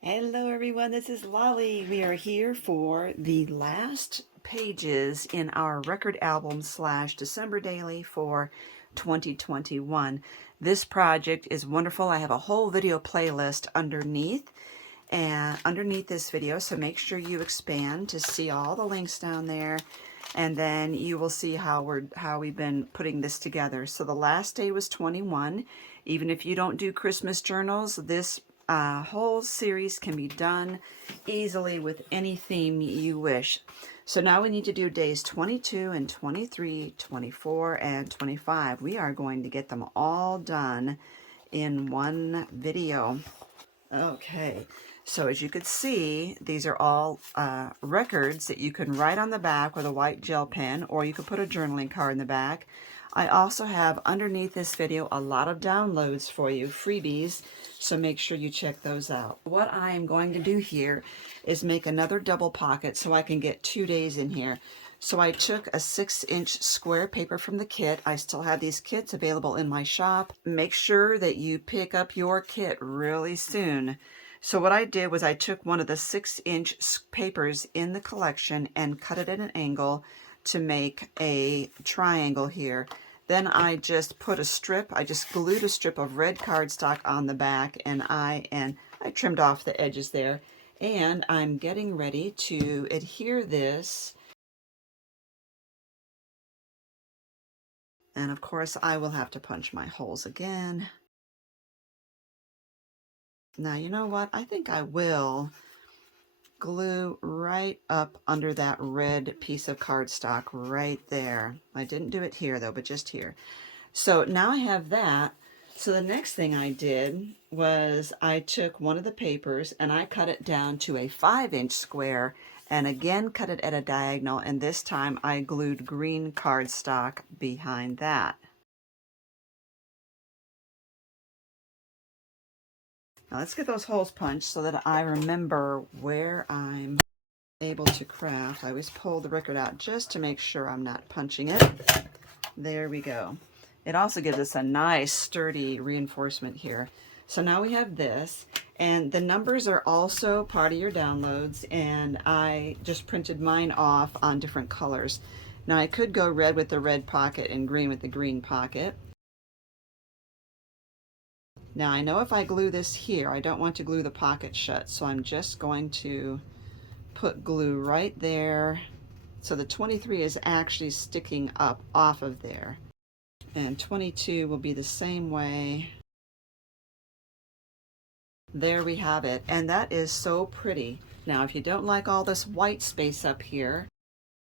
Hello everyone, this is Lolly. We are here for the last pages in our record album / December daily for 2021. This project is wonderful. I have a whole video playlist underneath this video, so make sure you expand to see all the links down there, and then you will see how we've been putting this together. So the last day was 21. Even if you don't do Christmas journals, this whole series can be done easily with any theme you wish. So now we need to do days 22 and 23, 24, and 25. We are going to get them all done in one video. Okay, so as you could see, these are all records that you can write on the back with a white gel pen, or you could put a journaling card in the back. I also have underneath this video a lot of downloads for you, freebies, so make sure you check those out. What I am going to do here is make another double pocket so I can get 2 days in here. So I took a 6-inch square paper from the kit. I still have these kits available in my shop. Make sure that you pick up your kit really soon. So what I did was I took one of the 6-inch papers in the collection and cut it at an angle to make a triangle here. Then I just put a strip, I just glued a strip of red cardstock on the back, and I trimmed off the edges there. And I'm getting ready to adhere this. And of course, I will have to punch my holes again. Now, you know what? I think I will glue right up under that red piece of cardstock right there. I didn't do it here though, but just here. So now I have that. So the next thing I did was I took one of the papers and I cut it down to a 5-inch square and again cut it at a diagonal, and this time I glued green cardstock behind that. Now let's get those holes punched so that I remember where I'm able to craft. I always pull the record out just to make sure I'm not punching it. There we go. It also gives us a nice sturdy reinforcement here. So now we have this, and the numbers are also part of your downloads, and I just printed mine off on different colors. Now I could go red with the red pocket and green with the green pocket. Now I know if I glue this here, I don't want to glue the pocket shut, so I'm just going to put glue right there. So the 23 is actually sticking up off of there. And 22 will be the same way. There we have it. And that is so pretty. Now if you don't like all this white space up here,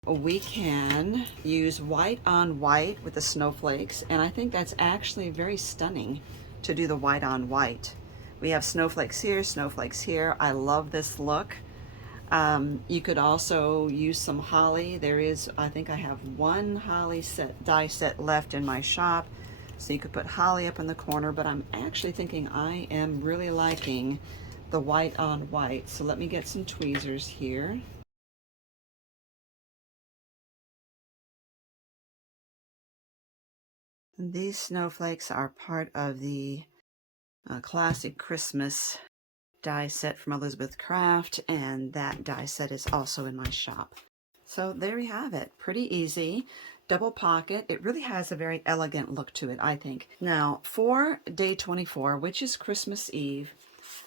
we can use white on white with the snowflakes, and I think that's actually very stunning to do the white on white. We have snowflakes here, snowflakes here. I love this look. You could also use some holly. There is, I think I have one holly die set left in my shop, so you could put holly up in the corner, but I'm actually thinking I am really liking the white on white. So let me get some tweezers here. These snowflakes are part of the classic Christmas die set from Elizabeth Craft, and that die set is also in my shop. So there we have it. Pretty easy. Double pocket. It really has a very elegant look to it, I think. Now, for day 24, which is Christmas Eve,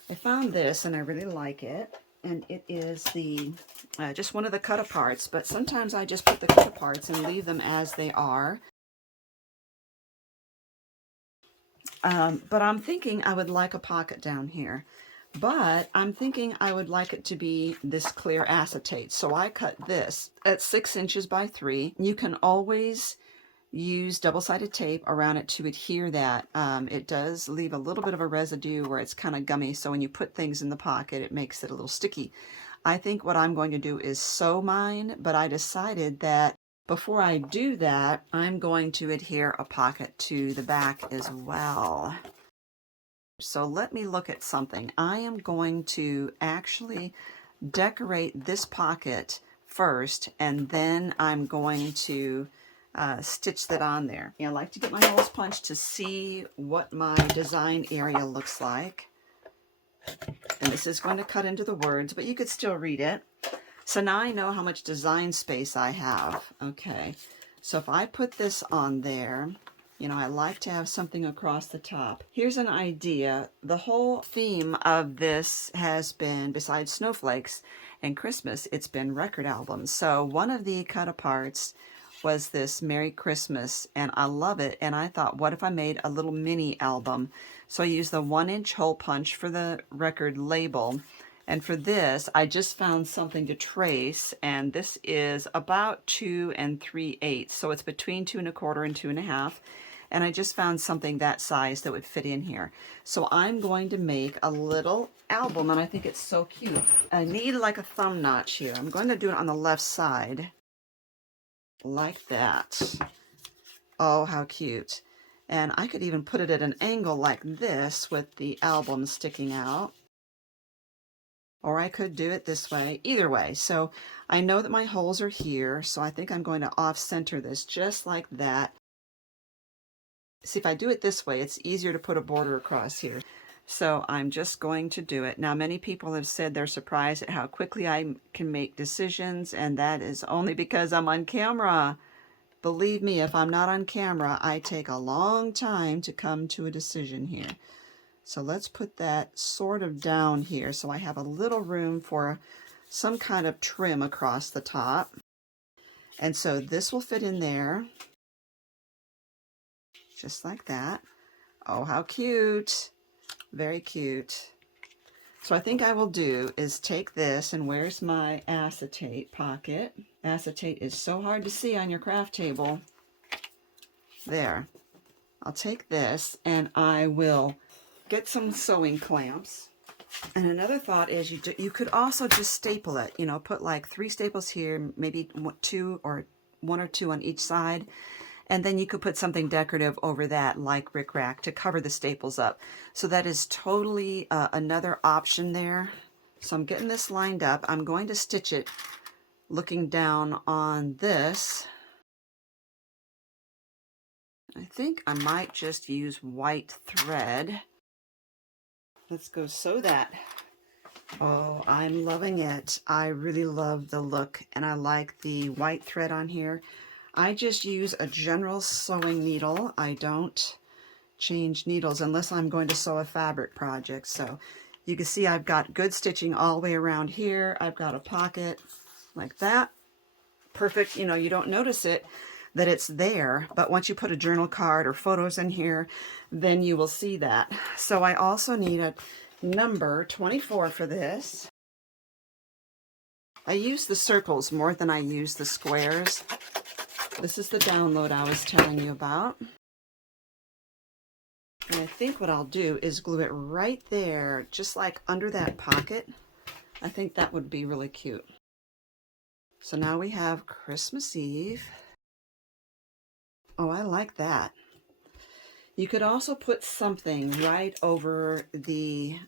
I found this and I really like it. And it is the just one of the cut-aparts, but sometimes I just put the cut-aparts and leave them as they are. But I'm thinking I would like a pocket down here. But I'm thinking I would like it to be this clear acetate. So I cut this at 6 inches by 3. You can always use double-sided tape around it to adhere that. It does leave a little bit of a residue where it's kind of gummy, so when you put things in the pocket, it makes it a little sticky. I think what I'm going to do is sew mine, but I decided that before I do that, I'm going to adhere a pocket to the back as well. So let me look at something. I am going to actually decorate this pocket first, and then I'm going to stitch that on there. I like to get my holes punched to see what my design area looks like. And this is going to cut into the words, but you could still read it. So now I know how much design space I have. Okay, so if I put this on there, you know, I like to have something across the top. Here's an idea. The whole theme of this has been, besides snowflakes and Christmas, it's been record albums. So one of the cut-aparts was this Merry Christmas, and I love it. And I thought, what if I made a little mini album? So I used the 1-inch hole punch for the record label. And for this, I just found something to trace, and this is about 2 3/8. So it's between 2 1/4 and 2 1/2. And I just found something that size that would fit in here. So I'm going to make a little album, and I think it's so cute. I need like a thumb notch here. I'm going to do it on the left side, like that. Oh, how cute. And I could even put it at an angle like this with the album sticking out. Or I could do it this way, either way. So I know that my holes are here, so I think I'm going to off-center this just like that. See, if I do it this way, it's easier to put a border across here. So I'm just going to do it. Now, many people have said they're surprised at how quickly I can make decisions, and that is only because I'm on camera. Believe me, if I'm not on camera, I take a long time to come to a decision here. So let's put that sort of down here so I have a little room for some kind of trim across the top. And so this will fit in there, just like that. Oh, how cute. Very cute. So I think I will do is take this, and where's my acetate pocket? Acetate is so hard to see on your craft table. There. I'll take this and I will get some sewing clamps. And another thought is you could also just staple it, you know, put like 3 staples here, maybe 2 or 1 or 2 on each side. And then you could put something decorative over that, like rickrack, to cover the staples up. So that is totally another option there. So I'm getting this lined up. I'm going to stitch it looking down on this. I think I might just use white thread. Let's go sew that. Oh, I'm loving it. I really love the look, and I like the white thread on here. I just use a general sewing needle. I don't change needles unless I'm going to sew a fabric project. So you can see I've got good stitching all the way around here. I've got a pocket like that. Perfect. You know, you don't notice it that it's there, but once you put a journal card or photos in here, then you will see that. So I also need a number 24 for this. I use the circles more than I use the squares. This is the download I was telling you about. And I think what I'll do is glue it right there, just like under that pocket. I think that would be really cute. So now we have Christmas Eve. Oh, I like that. You could also put something right over the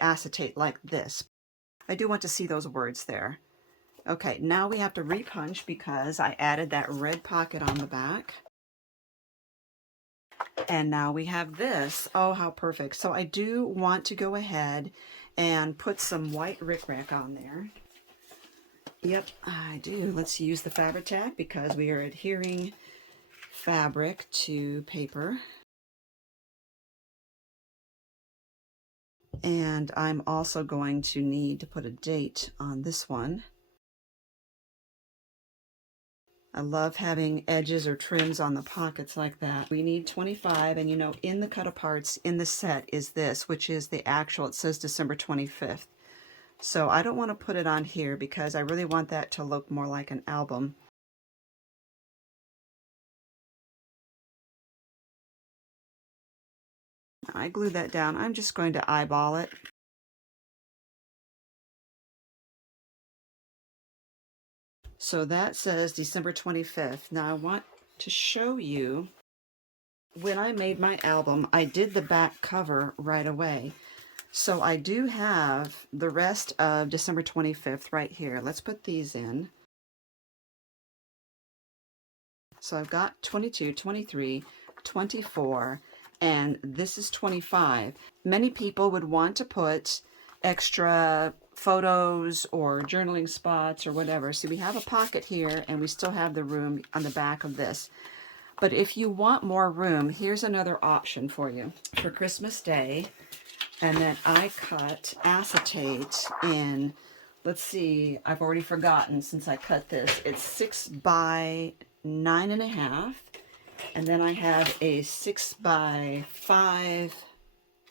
acetate like this. I do want to see those words there. Okay, now we have to repunch because I added that red pocket on the back. And now we have this. Oh, how perfect. So I do want to go ahead and put some white rickrack on there. Yep, I do. Let's use the fabric tack because we are adhering fabric to paper. And I'm also going to need to put a date on this one. I love having edges or trims on the pockets like that. We need 25, and you know, in the cut-aparts in the set is this, which is the actual, it says December 25th. So I don't want to put it on here because I really want that to look more like an album. I glued that down. I'm just going to eyeball it. So that says December 25th. Now I want to show you, when I made my album, I did the back cover right away. So I do have the rest of December 25th right here. Let's put these in. So I've got 22, 23, 24, and this is 25. Many people would want to put extra photos or journaling spots or whatever. So we have a pocket here, and we still have the room on the back of this. But if you want more room, here's another option for you. For Christmas Day, and then I cut acetate in, let's see, I've already forgotten since I cut this. It's 6 by 9.5. And then I have a 6 by 5.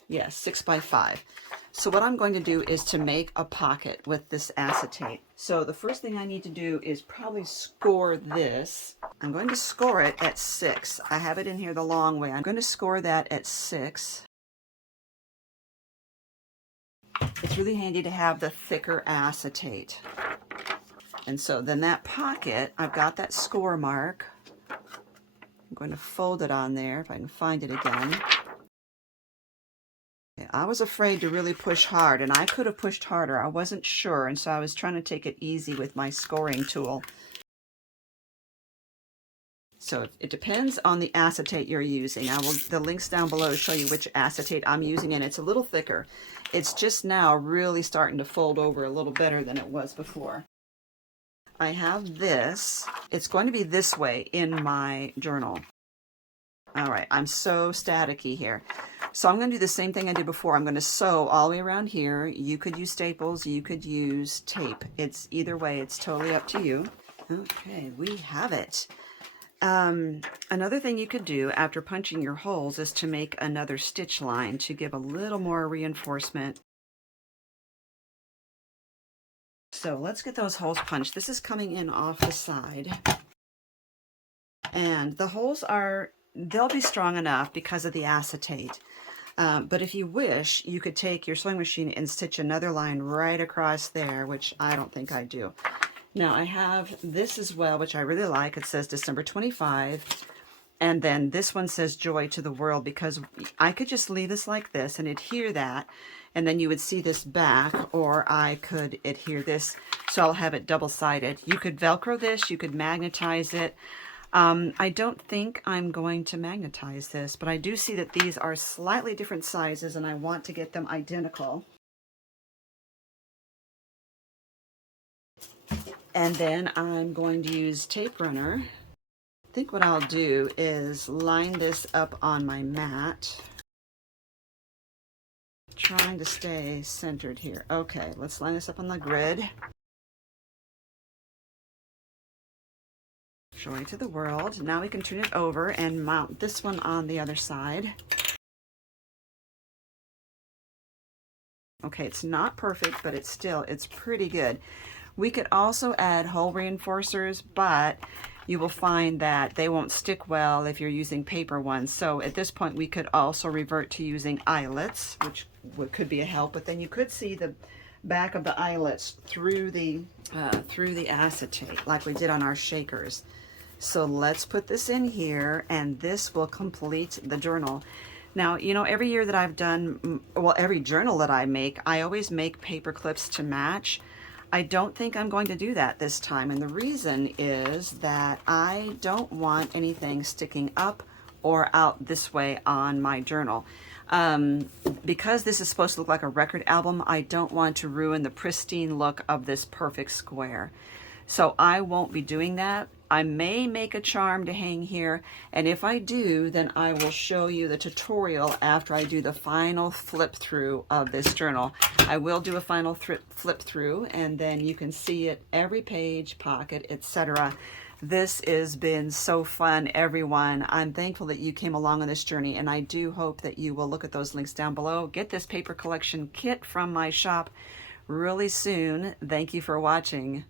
Yes, 6 by 5. So what I'm going to do is to make a pocket with this acetate. So the first thing I need to do is probably score this. I'm going to score it at 6. I have it in here the long way. I'm going to score that at 6. It's really handy to have the thicker acetate. And so then that pocket, I've got that score mark. I'm going to fold it on there if I can find it again. Okay, I was afraid to really push hard, and I could have pushed harder. I wasn't sure, and so I was trying to take it easy with my scoring tool. So it depends on the acetate you're using. The links down below show you which acetate I'm using, and it's a little thicker. It's just now really starting to fold over a little better than it was before. I have this. It's going to be this way in my journal. All right, I'm so staticky here. So I'm going to do the same thing I did before. I'm going to sew all the way around here. You could use staples, you could use tape. It's either way, it's totally up to you. Okay, we have it. Another thing you could do after punching your holes is to make another stitch line to give a little more reinforcement. So let's get those holes punched. This is coming in off the side. And the holes they'll be strong enough because of the acetate. But if you wish, you could take your sewing machine and stitch another line right across there, which I don't think I do. Now I have this as well, which I really like. It says December 25. And then this one says Joy to the World, because I could just leave this like this and adhere that. And then you would see this back, or I could adhere this. So I'll have it double-sided. You could Velcro this, you could magnetize it. I don't think I'm going to magnetize this, but I do see that these are slightly different sizes and I want to get them identical. And then I'm going to use tape runner. I think what I'll do is line this up on my mat. Trying to stay centered here. Okay, let's line this up on the grid. Joy to the World. Now we can turn it over and mount this one on the other side. Okay, it's not perfect, but it's pretty good. We could also add hole reinforcers, but you will find that they won't stick well if you're using paper ones. So at this point, we could also revert to using eyelets, which could be a help, but then you could see the back of the eyelets through the acetate like we did on our shakers. So let's put this in here, and this will complete the journal. Now, you know, every year that I've done, well, every journal that I make, I always make paper clips to match. I don't think I'm going to do that this time, and the reason is that I don't want anything sticking up or out this way on my journal. Because this is supposed to look like a record album, I don't want to ruin the pristine look of this perfect square. So I won't be doing that. I may make a charm to hang here, and if I do, then I will show you the tutorial after I do the final flip through of this journal. I will do a final flip through, and then you can see it every page, pocket, etc. This has been so fun, everyone. I'm thankful that you came along on this journey, and I do hope that you will look at those links down below. Get this paper collection kit from my shop really soon. Thank you for watching.